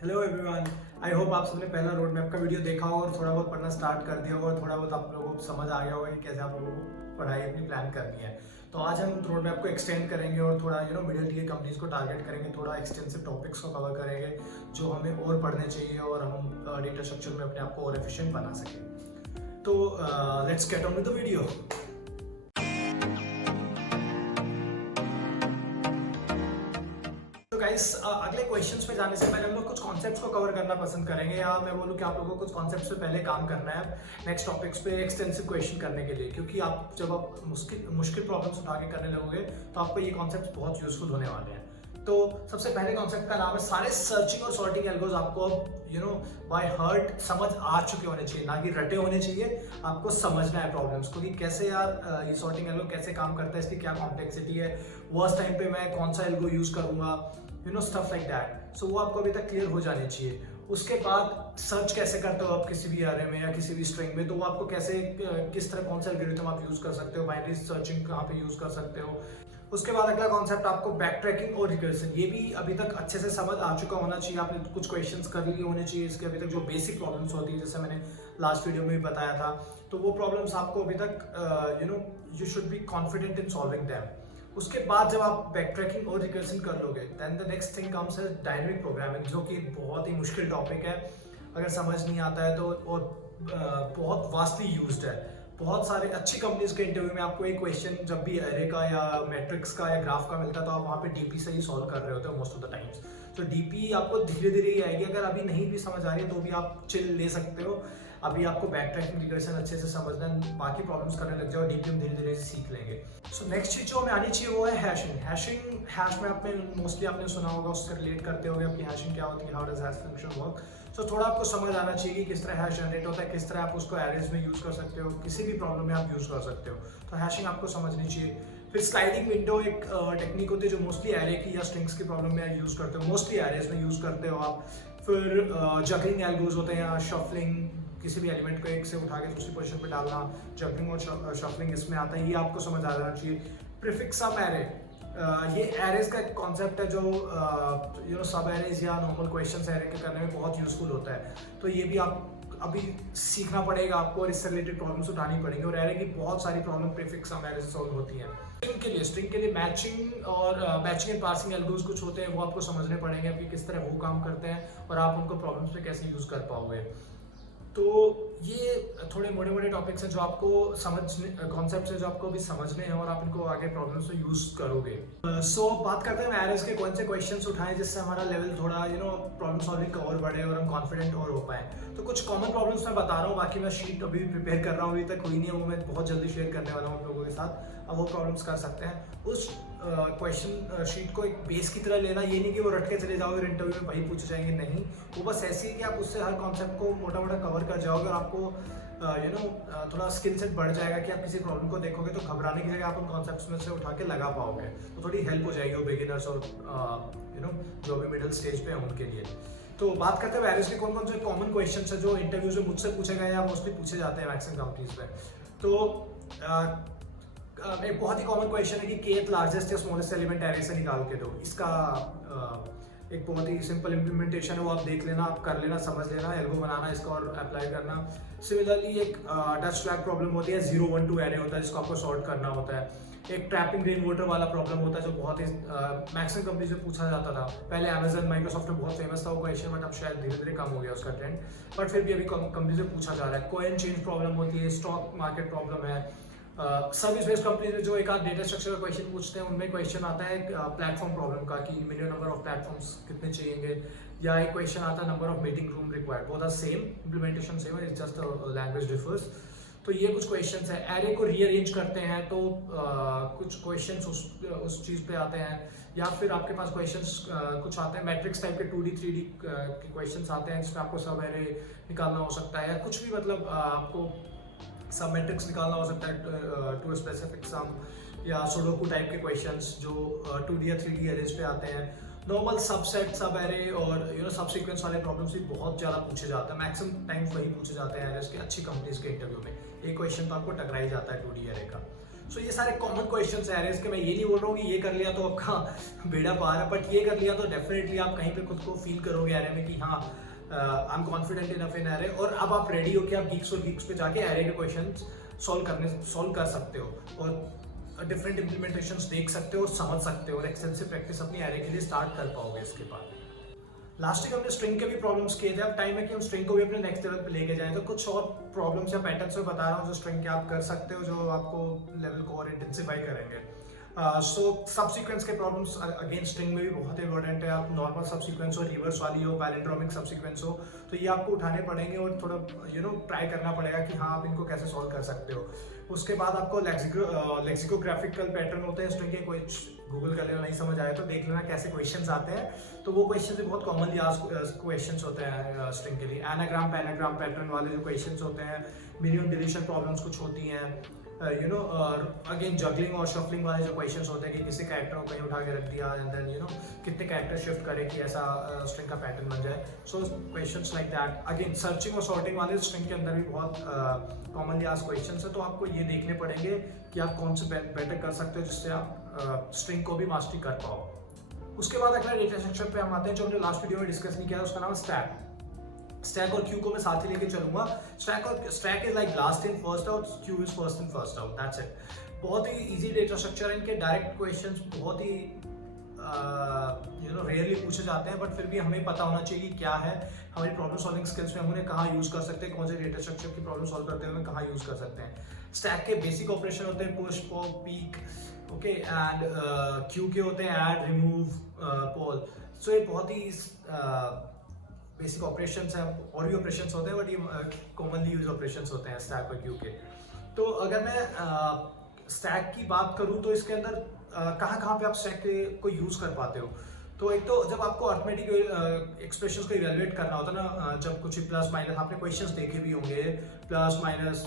Hello everyone, I hope आप सबने पहला रोड मैप का वीडियो देखा हो और थोड़ा बहुत पढ़ना स्टार्ट कर दिया होगा और थोड़ा बहुत आप लोगों को समझ आ गया होगा कि कैसे आप लोगों को पढ़ाई अपनी प्लान करनी है। तो आज हम रोड मैप को एक्सटेंड करेंगे और थोड़ा मिडिल टियर कंपनीज को टारगेट करेंगे, थोड़ा एक्सटेंसिव टॉपिक्स को कवर करेंगे जो हमें और पढ़ने चाहिए और हम डेटा स्ट्रक्चर में अपने आप को और एफिशिएंट बना सकें। तो let's get on with the video. Guys, अगले क्वेश्चंस पे जाने से पहले हम लोग कुछ कॉन्सेप्ट्स को कवर करना पसंद करेंगे, या मैं बोलूँ कि आप लोगों को कुछ कॉन्सेप्ट्स पे पहले काम करना है नेक्स्ट टॉपिक्स पे एक्सटेंसिव क्वेश्चन करने के लिए, क्योंकि आप जब आप मुश्किल प्रॉब्लम्स उठा के करने लगोगे तो आपको ये कॉन्सेप्ट्स बहुत यूजफुल होने वाले हैं। तो सबसे पहले कॉन्सेप्ट का नाम है, सारे सर्चिंग और सॉर्टिंग एल्गोज आपको अब बाय हार्ट समझ आ चुके होने चाहिए, ना कि रटे होने चाहिए। आपको समझना है प्रॉब्लम्स को कि कैसे यार ये सॉर्टिंग एल्गो कैसे काम करता है, इसकी क्या कॉम्प्लेक्सिटी है, वर्स्ट टाइम पे मैं कौन सा एल्गो यूज करूंगा, स्टफ लाइक दैट। सो वो आपको अभी तक क्लियर हो जाने चाहिए। उसके बाद सर्च कैसे करते हो आप किसी भी एरे में या किसी भी स्ट्रिंग में, तो वो आपको कैसे किस तरह कौन सा एल्गोरिथम आप यूज कर सकते हो, बाइनरी सर्चिंग कहाँ पे यूज कर सकते हो। उसके बाद अगला कॉन्सेप्ट आपको बैक ट्रैकिंग और रिकर्सन, ये भी अभी तक अच्छे से समझ आ चुका होना चाहिए, आपने कुछ क्वेश्चंस कर लिए होने चाहिए इसके अभी तक, जो बेसिक प्रॉब्लम्स होती है जैसे मैंने लास्ट वीडियो में भी बताया था। तो वो प्रॉब्लम्स आपको अभी तक you should be confident in solving them. उसके बाद जब आप बैक ट्रैकिंग और रिकर्सन कर लोगे, then the next thing comes है डायनेमिक प्रोग्रामिंग, जो कि बहुत ही मुश्किल टॉपिक है अगर समझ नहीं आता है तो, और बहुत वास्टली यूज्ड है। बहुत सारे अच्छी कंपनीज के इंटरव्यू में आपको एक क्वेश्चन जब भी एरे का या मैट्रिक्स का या ग्राफ का मिलता है तो आप वहाँ पे डीपी से ही सॉल्व कर रहे होते हो मोस्ट ऑफ द टाइम्स। तो डीपी आपको धीरे धीरे ही आएगी, अगर अभी नहीं भी समझ आ रही है तो भी आप चिल ले सकते हो। अभी आपको बैक ट्रैकिंग रिकर्सन अच्छे से समझना है, बाकी प्रॉब्लम्स करने लग जाओ, डीपी हम धीरे धीरे सीख लेंगे। सो नेक्स्ट चीज जो हमें आनी चाहिए वो है हैशिंग। हैश में आपने सुना होगा, उससे रिलेट करते होगे आपकी हैशिंग क्या होती है, how does hash function work. So थोड़ा आपको समझ आना चाहिए कि किस तरह हैश जनरेट होता है, किस तरह आप उसको एरेज में यूज कर सकते हो, किसी भी प्रॉब्लम में आप यूज कर सकते हो। तो हैशिंग आपको समझनी चाहिए। फिर स्लाइडिंग विंडो एक टेक्निक होती है जो मोस्टली एरे की या स्ट्रिंग्स की प्रॉब्लम में यूज करते हो, मोस्टली एरेज में यूज करते हो आप। फिर जगलिंग एल्गोज होते हैं, या शफलिंग, किसी भी एलिमेंट को एक से उठा के दूसरी पोजीशन पे डालना, जगलिंग और शफलिंग इसमें आता है, ये आपको समझ आ जाना चाहिए। प्रीफिक्स सब एरे, ये एरेज का एक कॉन्सेप्ट है जो सब एरेज या नॉर्मल क्वेश्चंस एरे के करने में बहुत यूजफुल होता है। तो ये भी आप अभी सीखना पड़ेगा आपको, और इससे रिलेटेड प्रॉब्लम्स उठानी पड़ेंगी, और एरे की बहुत सारी प्रॉब्लम प्रीफिक्स सब एरे से सॉल्व होती हैं। स्ट्रिंग के लिए मैचिंग और मैचिंग एंड पार्सिंग एल्गोज कुछ होते हैं, वो आपको समझने पड़ेंगे कि किस तरह वो काम करते हैं और आप उनको प्रॉब्लम्स में कैसे यूज कर पाओगे। तो ये थोड़े मोटे मोटे टॉपिक्स हैं जो आपको समझने, कॉन्सेप्ट्स हैं जो आपको अभी समझने हैं और आप इनको आगे प्रॉब्लम्स में यूज करोगे। सो बात करते हैं एरेज के कौन से क्वेश्चंस उठाएं जिससे हमारा लेवल थोड़ा प्रॉब्लम सॉल्विंग का और बढ़े और हम कॉन्फिडेंट और हो पाए। तो कुछ कॉमन प्रॉब्लम्स मैं बता रहा हूँ, बाकी मैं शीट अभी प्रिपेयर कर रहा हूँ, अभी तक हुई नहीं है, वो मैं बहुत जल्दी शेयर करने वाला हूँ आप लोगों के साथ। अब वो प्रॉब्लम्स कर सकते हैं। उस क्वेश्चन शीट को एक बेस की तरह लेना, ये नहीं कि वो रट के चले जाओगे इंटरव्यू में वही पूछे जाएंगे, नहीं। वो बस ऐसी है कि आप उससे हर कॉन्सेप्ट को मोटा मोटा कवर कर जाओगे और आपको थोड़ा स्किल सेट बढ़ जाएगा कि आप किसी प्रॉब्लम को देखोगे तो घबराने की जगह आप उन कॉन्सेप्ट्स में से उठा के लगा पाओगे। तो थोड़ी हेल्प हो जाएगी वो बिगिनर्स और जो भी मिडिल स्टेज पे हैं उनके लिए। तो बात करते हैं एरेज के कौन कौन से कॉमन क्वेश्चंस हैं जो इंटरव्यूज में मुझसे पूछे गए या मोस्टली पूछे जाते हैं मैक्सिमम कंपनीज में। तो एक बहुत ही कॉमन क्वेश्चन है कि kth लार्जेस्ट या स्मॉलेस्ट एलिमेंट एरे से निकाल के दो। इसका एक बहुत ही सिंपल इम्प्लीमेंटेशन है, वो आप देख लेना, आप कर लेना, समझ लेना, एल्गो बनाना इसका और अप्लाई करना। सिमिलरली एक डस्ट फ्लैग प्रॉब्लम होती है, 0 1 2 एरे होता है जिसको आपको सॉर्ट करना होता है। एक ट्रैपिंग रेन वाटर वाला प्रॉब्लम होता है जो बहुत ही मैक्सिमम कंपनीज में पूछा जाता था। पहले अमेजन माइक्रोसॉफ्ट में बहुत फेमस था वो क्वेश्चन, बट अब शायद धीरे धीरे कम हो गया उसका ट्रेंड, बट फिर भी अभी कंपनीज में पूछा जा रहा है। कॉइन चेंज प्रॉब्लम होती है, स्टॉक मार्केट प्रॉब्लम है। सर्विस बेस्ड कंपनी में जो एक आध डेटा स्ट्रक्चर का क्वेश्चन पूछते हैं उनमें क्वेश्चन आता है प्लेटफॉर्म प्रॉब्लम का कि मिनिमम नंबर ऑफ प्लेटफॉर्म्स कितने चाहिए, या एक क्वेश्चन आता है number of meeting room required. Both are same, implementation same है, इट्स जस्ट लैंग्वेज डिफर्स। तो ये कुछ क्वेश्चंस है। एरे को रीअरेंज करते हैं तो कुछ क्वेश्चंस उस चीज़ पे आते हैं, या फिर आपके पास क्वेश्चंस कुछ आते हैं मैट्रिक्स टाइप के 2D 3D के क्वेश्चंस आते हैं जिसमें आपको सब एरे निकालना हो सकता है, या कुछ भी आपको सब मैट्रिक्स निकालना हो सकता है टू स्पेसिफिक सम, या सुडोकू टाइप के क्वेश्चंस जो 2D या 3D एरेज पे आते हैं। नॉर्मल सबसेट, सब एरे और सब सीक्वेंस वाले प्रॉब्लम्स भी बहुत ज़्यादा पूछे जाते हैं, मैक्सिमम टाइम्स वही पूछे जाते हैं एरेज के अच्छी कंपनीज के इंटरव्यू में। एक क्वेश्चन तो आपको टकरा ही जाता है 2D एरे का। सो ये सारे कॉमन क्वेश्चंस है एरेज के। मैं ये नहीं बोल रहा हूँ कि ये कर लिया तो आपका बेड़ा पार है, बट ये कर लिया तो डेफिनेटली आप कहीं पे खुद को फील करोगे एरे में कि हाँ I am confident enough in array, और अब आप रेडी हो कि आप गीक्स और गीक्स पे जाके एरे के क्वेश्चंस सॉल्व कर सकते हो और डिफरेंट इम्प्लीमेंटेशंस देख सकते हो और समझ सकते हो और एक्सटेंसिव प्रैक्टिस अपनी एरे के लिए स्टार्ट कर पाओगे इसके बाद। लास्ट वीक हमने स्ट्रिंग के भी प्रॉब्लम्स किए थे, अब टाइम है कि हम स्ट्रिंग को भी अपने नेक्स्ट लेवल पे लेके जाएं। तो कुछ और प्रॉब्लम्स या पैटर्न्स मैं बता रहा हूँ जो स्ट्रिंग के आप कर सकते हो, जो आपको लेवल को और इंटेंसिफाई करेंगे। सो सबसीक्वेंस के प्रॉब्लम्स अगेन स्ट्रिंग में भी बहुत इंपॉर्टेंट है। आप नॉर्मल सबसीक्वेंस हो, रिवर्स वाली हो, पैलिंड्रोमिक सबसीक्वेंस हो, तो ये आपको उठाने पड़ेंगे और थोड़ा ट्राई करना पड़ेगा कि हाँ आप इनको कैसे सॉल्व कर सकते हो। उसके बाद आपको लेक्सिकोग्राफिकल पैटर्न होते हैं स्ट्रिंग के, कोई गूगल कर लेना, नहीं समझ आया तो देख लेना कैसे क्वेश्चंस आते हैं। तो वो क्वेश्चन भी बहुत कॉमनली आस्क्ड क्वेश्चंस होते हैं स्ट्रिंग के लिए। एनाग्राम पैनाग्राम पैटर्न वाले जो क्वेश्चंस होते हैं, मिनिमम डिलीशन प्रॉब्लम्स कुछ होती हैं, अगेन जगलिंग और शफलिंग वाले जो क्वेश्चंस होते हैं कि किसी कैरेक्टर को कहीं उठा के रख दिया एंड देन कितने कैरेक्टर शिफ्ट करे कि ऐसा स्ट्रिंग का पैटर्न बन जाए। सो questions like that. Again searching और सॉर्टिंग वाले स्ट्रिंग के अंदर भी बहुत कॉमनली आस्क्ड क्वेश्चंस है, तो आपको ये देखने पड़ेंगे कि आप कौन से बेटर कर सकते हो जिससे आप स्ट्रिंग को भी मास्टरी कर पाओ। उसके बाद अगला डेटा स्ट्रक्चर पे हम आते हैं जो हमने लास्ट वीडियो में डिस्कस नहीं किया, उसका नाम है स्टैक। स्टैक और क्यू को मैं साथ ही लेके चलूंगा। Stack is like last in first out, Q is first in first out, that's it. बहुत ही इजी डेटा स्ट्रक्चर है, इनके डायरेक्ट क्वेश्चंस बहुत ही रेयरली पूछे जाते हैं, बट फिर भी हमें पता होना चाहिए कि क्या है हमारी प्रॉब्लम सॉल्विंग स्किल्स में, हम उन्हें कहाँ यूज कर सकते हैं, कौन से डेटा स्ट्रक्चर की प्रॉब्लम सॉल्व करते हुए कहाँ यूज कर सकते हैं। स्टैक के बेसिक ऑपरेशन होते हैं push, pop, peak, okay, and Q के होते हैं ऐड, रिमूव, पोल। सो ये बहुत ही बेसिक ऑपरेशंस हैं, और भी ऑपरेशंस होते हैं बट ये कॉमनली यूज ऑपरेशंस होते हैं स्टैक और क्यू के। तो अगर मैं स्टैक की बात करूं तो इसके अंदर कहाँ पे आप स्टैक को यूज कर पाते हो। तो एक तो जब आपको अर्थमेटिक एक्सप्रेशंस को इवेलुएट करना होता है ना, जब कुछ प्लस माइनस आपने क्वेश्चंस देखे भी होंगे, प्लस माइनस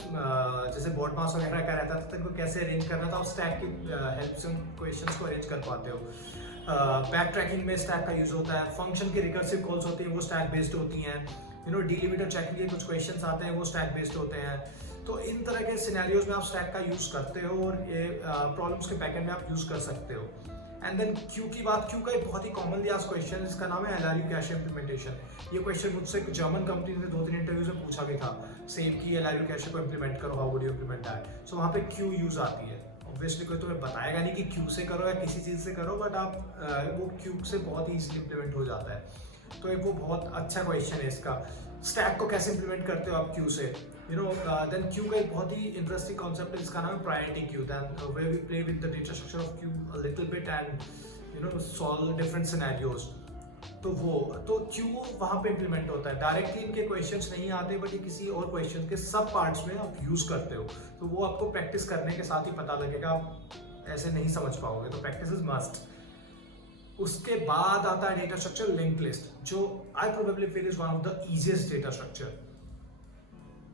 जैसे बोर्ड मास वगैरह का रहता था, तो इनको कैसे अरेंज करना था, आप स्टैक की हेल्प से क्वेश्चंस को अरेंज कर पाते हो। बैक ट्रैकिंग में स्टैक का यूज होता है। फंक्शन की रिकर्सिव कॉल्स होती हैं वो स्टैक बेस्ड होती हैं। डिलिमिटर चेकिंग के कुछ क्वेश्चंस आते हैं वो स्टैक बेस्ड होते हैं। तो इन तरह के सिनेरियोज में आप स्टैक का यूज करते हो और ये प्रॉब्लम्स के बैकएंड में आप यूज कर सकते हो। एंड देन क्यू की बात, क्यू का एक बहुत ही कॉमनली आस्क्ड क्वेश्चन है जिसका नाम है एलआरयू कैशे इंप्लीमेंटेशन। ये क्वेश्चन मुझसे एक जर्मन कंपनी ने 2-3 इंटरव्यूज में पूछा भी था, सेम की एलआरयू कैशे को इंप्लीमेंट करो, how would you implement that. So वहाँ पे क्यू यूज आती है। ऑब्वियसली कोई तुम्हें बताएगा नहीं कि क्यू से करो या किसी चीज़ से करो, बट आप वो क्यू से बहुत ही ईजिली इंप्लीमेंट हो जाता है। तो एक वो बहुत अच्छा क्वेश्चन है इसका। स्टैक को कैसे इंप्लीमेंट करते हो आप क्यू से, देन क्यू का एक बहुत ही इंटरेस्टिंग कॉन्सेप्ट है जिसका नाम है priority queue, then where we play with the data structure of queue a little bit and solve different scenarios. तो क्यू वहाँ पे इंप्लीमेंट होता है। डायरेक्टली इनके क्वेश्चंस नहीं आते, बट ये किसी और क्वेश्चन के सब पार्ट्स में आप यूज करते हो, तो वो आपको प्रैक्टिस करने के साथ ही पता लगेगा, आप ऐसे नहीं समझ पाओगे, तो प्रैक्टिस इज मस्ट। उसके बाद आता है डेटा स्ट्रक्चर लिंक लिस्ट, जो I probably feel is one of the easiest data structure.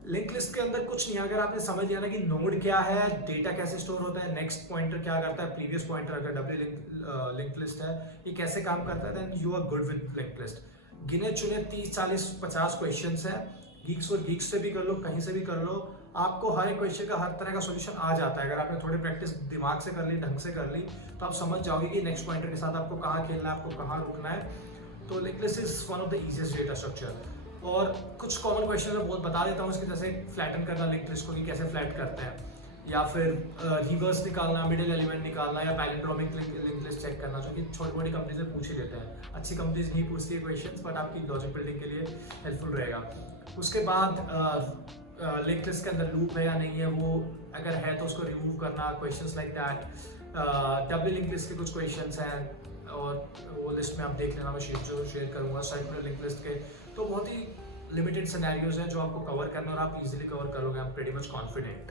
Link list के अंदर कुछ नहीं, अगर आपने समझ लिया ना कि नोड क्या है, डेटा कैसे स्टोर होता है, नेक्स्ट पॉइंटर क्या करता है, प्रीवियस पॉइंटर अगर डब्ल्यू लिंक लिस्ट है ये कैसे काम करता है, then you are good with link list. गिने चुने 30, 40, 50 क्वेश्चंस है, गीक्स और गीक्स से भी कर लो, कहीं से भी कर लो, आपको हर एक क्वेश्चन का हर तरह का सॉल्यूशन आ जाता है। अगर आपने थोड़ी प्रैक्टिस दिमाग से कर ली, ढंग से कर ली, तो आप समझ जाओगे कि नेक्स्ट पॉइंटर के साथ आपको कहाँ खेलना है, आपको कहाँ रुकना है। तो link list is one of the easiest data structure. और कुछ कॉमन क्वेश्चन मैं बहुत बता देता हूँ इसके, जैसे फ्लैटन करना लिंक लिस्ट को कि कैसे फ्लैट करते हैं, या फिर रिवर्स निकालना, मिडिल एलिमेंट निकालना, या पैलिंड्रोमिक लिंक लिस्ट चेक करना, जो कि छोटी मोटी कंपनी से पूछ ही लेते हैं। अच्छी कंपनीज नहीं पूछती है क्वेश्चंस, बट आपकी लॉजिक बिल्डिंग के लिए हेल्पफुल रहेगा। उसके बाद लिंक लिस्ट के अंदर लूप है या नहीं है, वो अगर है तो उसको रिमूव करना, questions like that. Double link list के कुछ क्वेश्चंस हैं और वो लिस्ट में आप देख लेना, मैं शेयर करूंगा सर्कुलर लिंक लिस्ट के। तो बहुत ही लिमिटेड सिनेरियोज हैं जो आपको कवर करना और आप इजीली कवर करोगे, I am pretty much confident.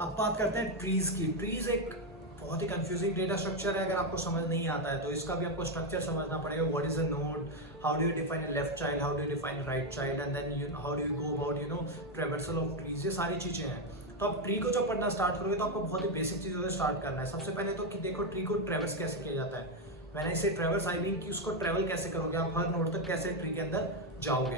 अब बात करते हैं ट्रीज की। ट्रीज एक बहुत ही कंफ्यूजिंग डेटा स्ट्रक्चर है, अगर आपको समझ नहीं आता है तो इसका भी आपको स्ट्रक्चर समझना पड़ेगा। What is a node, how do you define left child, how do you define right child, and then how do you go about traversal of trees, ये सारी चीजें हैं। तो आप ट्री को जब पढ़ना स्टार्ट करोगे तो आपको बहुत ही बेसिक चीजों से स्टार्ट करना है। सबसे पहले तो कि देखो ट्री को ट्रैवर्स कैसे किया जाता है। मैंने इसे ट्रैवर्स आई मीन कि उसको ट्रैवल कैसे करोगे, आप हर नोड तक कैसे ट्री के अंदर जाओगे।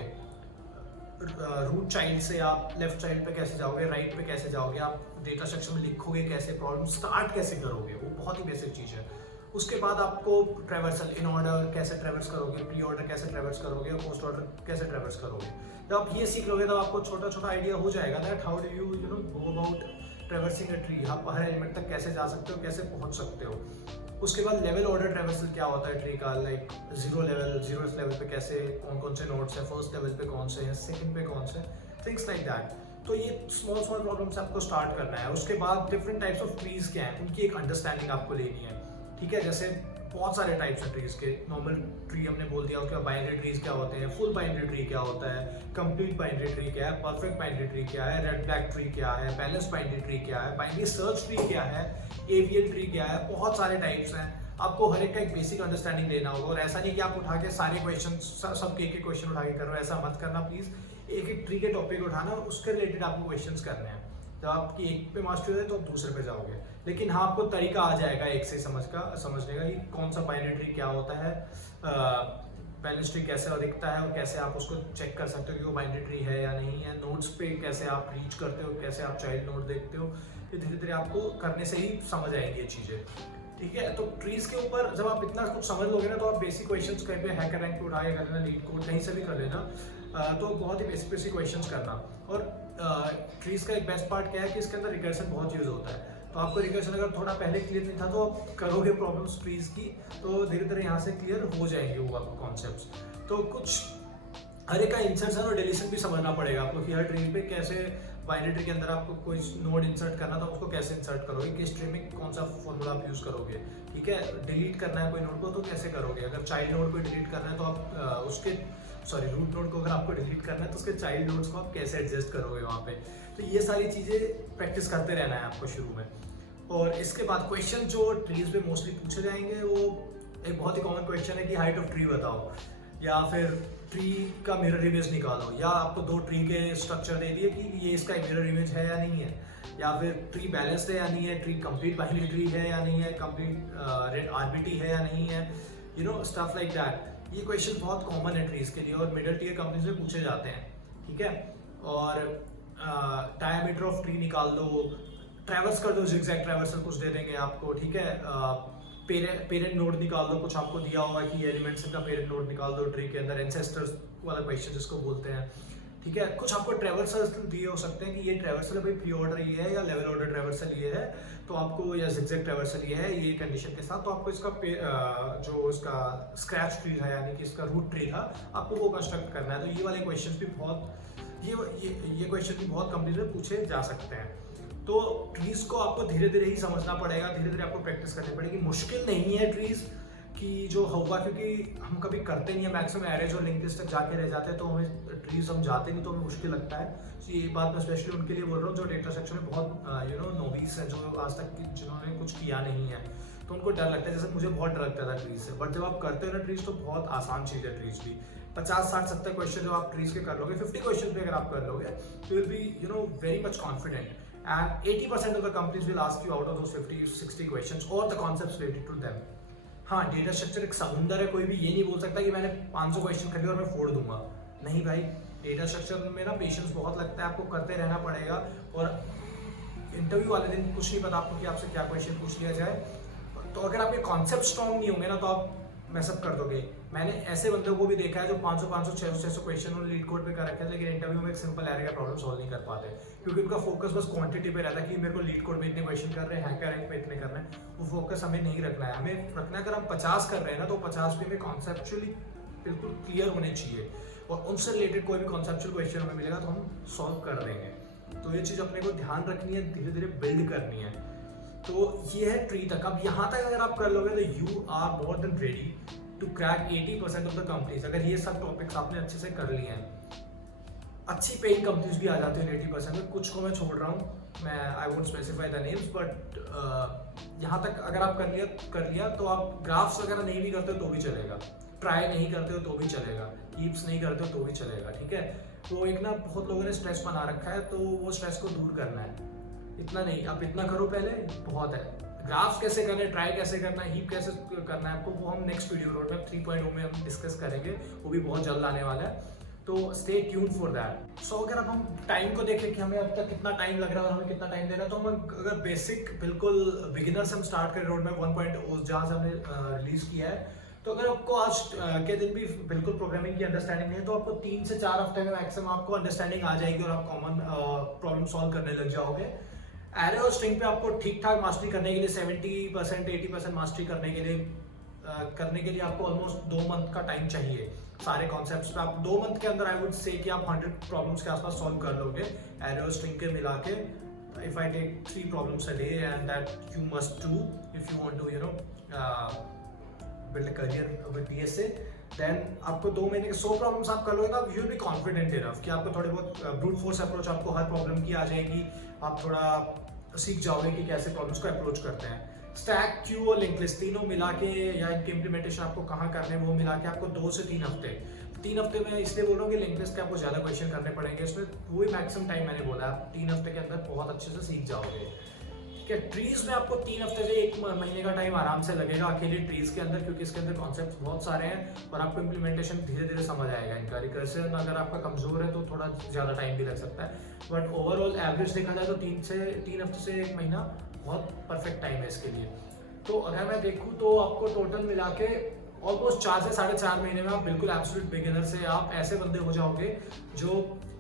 रूट चाइल्ड से आप लेफ्ट चाइल्ड पे कैसे जाओगे, राइट पे कैसे जाओगे, आप डेटा स्ट्रक्चर में लिखोगे कैसे, प्रॉब्लम स्टार्ट कैसे करोगे, वो बहुत ही बेसिक चीज़ है। उसके बाद आपको ट्रैवर्सल इन ऑर्डर कैसे ट्रैवर्स करोगे, प्री ऑर्डर कैसे ट्रैवर्स करोगे, पोस्ट ऑर्डर कैसे ट्रैवर्स करोगे। जब आप ये सीख लोगे तो आपको छोटा छोटा आइडिया हो जाएगा that how do you go about traversing a tree. आप हर एलिमेंट तक कैसे जा सकते हो, कैसे पहुंच सकते हो। उसके बाद लेवल ऑर्डर ट्रैवर्सल क्या होता है ट्री का, लाइक जीरो लेवल पे कैसे कौन कौन से नोड्स हैं, फर्स्ट लेवल पे कौन से हैं, सेकंड पे कौन से, थिंग्स लाइक दैट। तो ये स्मॉल प्रॉब्लम से आपको स्टार्ट करना है। उसके बाद डिफरेंट टाइप्स ऑफ ट्रीज क्या हैं, उनकी एक अंडरस्टैंडिंग आपको लेनी है, ठीक है। जैसे बहुत सारे टाइप्स हैं ट्रीज के। नॉर्मल ट्री हमने बोल दिया, उसके बाद बाइनरी ट्रीज क्या होते हैं, फुल बाइनरी ट्री क्या होता है, कंप्लीट बाइनरी ट्री क्या है, परफेक्ट बाइनरी ट्री क्या है, रेड ब्लैक ट्री क्या है, बैलेंस बाइनरी ट्री क्या है, बाइनरी सर्च ट्री क्या है, एवियन ट्री क्या है। बहुत सारे टाइप्स हैं, आपको हर एक का एक बेसिक अंडरस्टैंडिंग लेना होगा। और ऐसा नहीं कि आप उठा के सारे क्वेश्चन सब एक क्वेश्चन उठा के करो, ऐसा मत करना प्लीज। एक एक ट्री के टॉपिक उठाना, उसके रिलेटेड आपको क्वेश्चंस करने हैं। जब आपकी एक पे मास्टरी हो जाए तो आप दूसरे पे जाओगे। लेकिन हाँ, आपको तरीका आ जाएगा एक से समझने का कि कौन सा बाइनरी ट्री क्या होता है, बैलेंस ट्री कैसे दिखता है, और कैसे आप उसको चेक कर सकते हो कि वो बाइनरी ट्री है या नहीं है। नोड्स पे कैसे आप रीच करते हो, कैसे आप चाइल्ड नोड देखते हो, ये धीरे धीरे आपको करने से ही समझ आएंगी ये चीज़ें, ठीक है। तो ट्रीज के ऊपर जब आप इतना कुछ समझ लोगे ना, तो आप बेसिक क्वेश्चंस कहीं पे हैकर रैंक पे उठा के कर लेना, लीड कोड कहीं से भी कर लेना, तो बहुत ही बेसिक क्वेश्चंस करना। और ट्रीज का एक बेस्ट पार्ट क्या है कि इसके अंदर रिकर्शन बहुत यूज होता है। तो आपको रिकर्शन अगर थोड़ा पहले क्लियर नहीं था तो आप करोगे प्रॉब्लम्स ट्रीज की, तो धीरे धीरे यहाँ से क्लियर हो जाएंगे वो आपको कॉन्सेप्ट्स। तो कुछ हर एक का इंसर्शन और डिलीशन भी समझना पड़ेगा आपको कि हर ट्री पे कैसे बाइनरी ट्री के अंदर आपको कोई नोड इंसर्ट करना था, उसको कैसे इंसर्ट करोगे, किस ट्री में कौन सा फॉर्मूला आप यूज करोगे, ठीक है। डिलीट करना है कोई नोड को तो कैसे करोगे, अगर चाइल्ड नोड को डिलीट करना है तो आप रूट नोड को अगर आपको डिलीट करना है तो उसके चाइल्ड नोड्स को आप कैसे एडजस्ट करोगे वहाँ पे। तो ये सारी चीज़ें प्रैक्टिस करते रहना है आपको शुरू में। और इसके बाद क्वेश्चन जो ट्रीज पे मोस्टली पूछे जाएंगे, वो एक बहुत ही कॉमन क्वेश्चन है कि हाइट ऑफ ट्री बताओ, या फिर ट्री का मिरर इमेज निकालो, या आपको दो ट्री के स्ट्रक्चर दे दिए कि ये इसका मिरर इमेज है या नहीं है, या फिर ट्री बैलेंस्ड है या नहीं है, ट्री कंप्लीट बाइनरी ट्री है या नहीं है, कंप्लीट आरबीटी है या नहीं है, स्टफ लाइक दैट। ये क्वेश्चन बहुत कॉमन है ट्रीज के लिए और मिडिल टीयर कंपनी से पूछे जाते हैं, ठीक है। और डायमीटर ऑफ ट्री निकाल दो, ट्रैवर्स कर दो, जिगजैग ट्रैवर्सल कुछ दे देंगे आपको, ठीक है। पेरेंट नोड निकाल दो, कुछ आपको दिया होगा कि एलिमेंट्स का पेरेंट नोड निकाल दो ट्री के अंदर, एंसेस्टर्स वाला क्वेश्चन जिसको बोलते हैं, ठीक है। कुछ आपको ट्रैवर्सल दिए हो सकते हैं कि ये ट्रैवर्सल भाई प्री ऑर्डर ये है या लेवल ऑर्डर ट्रैवर्सल ये है, तो आपको या जिगजैग ट्रैवर्सल ये है ये कंडीशन के साथ, तो आपको इसका जो इसका स्क्रैच ट्री था यानी कि इसका रूट ट्री था, आपको वो कंस्ट्रक्ट करना है। तो ये वाले क्वेश्चन भी बहुत ये क्वेश्चन भी बहुत कंपनी में पूछे जा सकते हैं। तो ट्रीज को आपको धीरे धीरे ही समझना पड़ेगा, धीरे धीरे आपको प्रैक्टिस करनी पड़ेगी। मुश्किल नहीं है ट्रीज की जो होगा, क्योंकि हम कभी करते नहीं है, मैक्सिमम एरेज और लिंक लिस्ट तक जाके रह जाते हैं, तो हमें ट्रीज हम जाते नहीं तो हमें मुश्किल लगता है। तो ये बात मैं स्पेशली उनके लिए बोल रहा हूँ जो डेटा सेक्शन में बहुत नोविस है, जो आज तक जिन्होंने कुछ किया नहीं है, तो उनको डर लगता है। जैसे मुझे बहुत डर लगता था ट्रीज से, बट जब आप करते हो ना ट्रीज, तो बहुत आसान चीज़ है ट्रीज भी। 50, 60, 70 क्वेश्चन जो आप ट्रीज के कर लोगे, 50 क्वेश्चन भी अगर आप कर लोगे, तो will be very much confident. And 80% of the companies will ask you out of those 50-60 questions or the concepts related to them. हाँ, डेटा स्ट्रक्चर एक समुंदर है, कोई भी ये नहीं बोल सकता कि मैंने 500 क्वेश्चन कर लिया और मैं फोड़ दूंगा। नहीं भाई, डेटा स्ट्रक्चर में ना पेशेंस बहुत लगता है, आपको करते रहना पड़ेगा। और इंटरव्यू वाले दिन कुछ नहीं पता आपको कि आपसे क्या क्वेश्चन पूछ लिया जाए, तो अगर आपके कॉन्सेप्ट स्ट्रॉन्ग नहीं होंगे ना, तो आप मैसअप कर दोगे। मैंने ऐसे बंदों को भी देखा है जो 500, 600 क्वेश्चन उन्होंने लीड कोड पे कर रखे हैं, लेकिन इंटरव्यू में एक सिंपल एरे का प्रॉब्लम सॉल्व नहीं कर पाते, क्योंकि उनका फोकस बस क्वांटिटी पे रहता है कि मेरे को लीड कोड में इतने क्वेश्चन कर रहे हैं, हैकर रैंक पे इतने करना है। वो फोकस हमें नहीं रखना है, हमें रखना है अगर हम 50 कर रहे हैं ना, तो 50 भी हमें कॉन्सेप्चुअली बिल्कुल क्लियर होने चाहिए, और उनसे रिलेटेड कोई भी कॉन्सेप्चुअल क्वेश्चन हमें मिलेगा तो हम सॉल्व कर देंगे। तो ये चीज़ अपने को ध्यान रखनी है, धीरे धीरे बिल्ड करनी है। तो ये है ट्री तक। अब यहाँ तक अगर आप कर लोगे तो you are more than ready to crack 80% of the companies. अगर ये सब टॉपिक्स आपने अच्छे से कर लिए हैं, अच्छी पेइंग कंपनीज भी आ जाती है 80% में। कुछ को मैं छोड़ रहा हूँ, मैं I won't specify the names, but यहाँ तक अगर आप कर लिया तो आप ग्राफ्स वगैरह नहीं भी करते हो तो भी चलेगा, ट्राई नहीं करते हो तो भी चलेगा, हीप्स नहीं करते हो तो भी चलेगा, ठीक है। तो एक ना बहुत लोगों ने स्ट्रेस बना रखा है, तो वो स्ट्रेस को दूर करना है। इतना नहीं, आप इतना करो पहले, बहुत है। ग्राफ्स कैसे करना है, ट्राई कैसे करना है, हीप कैसे करना है आपको, वो हम नेक्स्ट वीडियो रोड मैप 3.0 में हम डिस्कस करेंगे, वो भी बहुत जल्द आने वाला है। तो स्टे ट्यून फॉर दैट। सो अगर अब हम टाइम को देखें कि हमें अब तक कितना टाइम लग रहा है और हमें कितना टाइम देना है, तो हम अगर बेसिक बिल्कुल बिगिनर से हम स्टार्ट करें रोड मैप 1.0 जहाँ से हमने रिलीज किया है, तो अगर आपको आज के दिन भी बिल्कुल प्रोग्रामिंग की अंडरस्टैंडिंग नहीं है, तो आपको 3 से 4 हफ्ते में मैक्सिमम आपको अंडरस्टैंडिंग आ जाएगी और आप कॉमन प्रॉब्लम सॉल्व करने लग जाओगे। एरे और स्ट्रिंग पे आपको ठीक ठाक मास्टरी करने के लिए 70% 80% मास्टरी करने के लिए आपको ऑलमोस्ट 2 मंथ का टाइम चाहिए। सारे कॉन्सेप्ट्स पे आप 2 मंथ के अंदर आई वुड से कि आप 100 प्रॉब्लम्स के आसपास सॉल्व कर लोगे एरे और स्ट्रिंग के मिला के। If I take 3 problems a day and that you must do if you want to build a career with DSA, then आपको 2 महीने के 100 प्रॉब्लम्स आप कर लोगे तो आप you will be confident enough कि आपको थोड़े बहुत ब्रूट फोर्स अप्रोच आपको हर प्रॉब्लम की आ जाएगी। आप थोड़ा सीख जाओगे कि कैसे प्रॉब्लम्स को अप्रोच करते हैं। स्टैक, क्यू और लिंक लिस्ट तीनों मिला के या इनके इम्प्लीमेंटेशन आपको कहाँ करने हैं वो मिला के आपको 2 से 3 हफ्ते। 3 हफ्ते में इसलिए बोल रहा हूँ कि लिंक लिस्ट के आपको ज़्यादा क्वेश्चन करने पड़ेंगे, इसमें वही मैक्सिमम टाइम मैंने बोला, आप 3 हफ्ते के अंदर बहुत अच्छे से सीख जाओगे। क्या ट्रीज में आपको 3 हफ्ते से 1 महीने का टाइम आराम से लगेगा अकेले ट्रीज के अंदर, क्योंकि इसके अंदर कॉन्सेप्ट बहुत सारे हैं और आपको इम्प्लीमेंटेशन धीरे धीरे समझ आएगा इनका। रिकर्सिव अगर आपका कमजोर है तो थोड़ा ज़्यादा टाइम भी लग सकता है, बट ओवरऑल एवरेज देखा जाए तो 3 हफ्ते से 1 महीना बहुत परफेक्ट टाइम है इसके लिए। तो अगर मैं देखूँ तो आपको टोटल मिला के ऑलमोस्ट 4 से 4.5 महीने में आप बिल्कुल एब्सोल्यूट बिगिनर से आप ऐसे बंदे हो जाओगे जो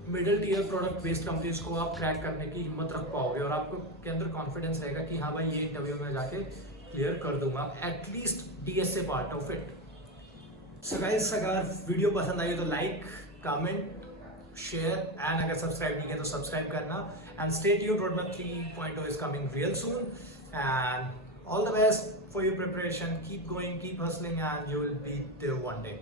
middle tier product based companies को आप क्रैक करने की हिम्मत रख पाओगे और आपको के अंदर कॉन्फिडेंस रहेगा कि हाँ भाई ये इंटरव्यू में जाके क्लियर कर दूंगा at least DSA part of it. So guys, अगर वीडियो पसंद आई तो लाइक, कमेंट, शेयर एंड अगर सब्सक्राइब नहीं किया तो सब्सक्राइब करना and stay tuned. Roadmap 3.0 is coming real soon and all the best for your preparation. Keep going, keep hustling and you will be there one day.